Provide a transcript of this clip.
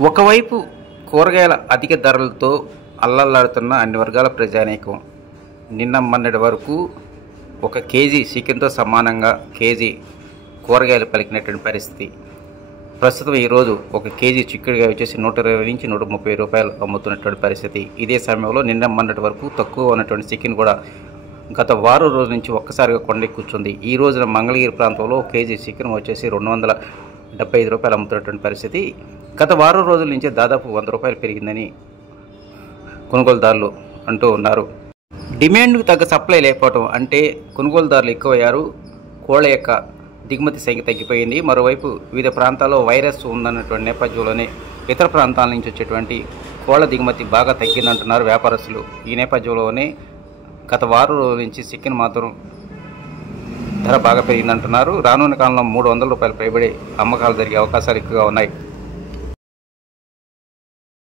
ఒకవైపు కూరగాయల అధిక ధరలతో అల్లల్లాడుతున్న అన్ని వర్గాల ప్రజానీకం నిన్న మొన్నటి వరకు ఒక కేజీ చికెన్తో సమానంగా కేజీ కూరగాయలు పలికినటువంటి పరిస్థితి. ప్రస్తుతం ఈరోజు ఒక కేజీ చిక్కుడుగా వచ్చేసి 120 నుంచి 130 రూపాయలు అమ్ముతున్నటువంటి పరిస్థితి. ఇదే సమయంలో నిన్న మొన్నటి వరకు తక్కువ ఉన్నటువంటి చికెన్ కూడా గత వారం రోజుల నుంచి ఒక్కసారిగా కొండెక్కి కూర్చుంది. ఈ రోజున మంగళగిరి ప్రాంతంలో కేజీ చికెన్ వచ్చేసి 275 రూపాయలు అమ్ముతున్నటువంటి పరిస్థితి. గత వారం రోజుల నుంచి దాదాపు 100 రూపాయలు పెరిగిందని కొనుగోలుదారులు అంటూ ఉన్నారు. డిమాండ్కు తగ్గ సప్లై లేకపోవడం అంటే కొనుగోలుదారులు ఎక్కువయ్యారు. కోళ్ల యొక్క దిగుమతి సంఖ్య తగ్గిపోయింది. మరోవైపు వివిధ ప్రాంతాల్లో వైరస్ ఉందన్నటువంటి నేపథ్యంలోనే ఇతర ప్రాంతాల నుంచి వచ్చేటువంటి కోళ్ల దిగుమతి బాగా తగ్గిందంటున్నారు వ్యాపారస్తులు. ఈ నేపథ్యంలోనే గత వారం రోజుల నుంచి చికెన్ మాత్రం ధర బాగా పెరిగిందంటున్నారు. రానున్న కాలంలో 300 రూపాయలు పైబడి అమ్మకాలు జరిగే అవకాశాలు ఎక్కువగా ఉన్నాయి.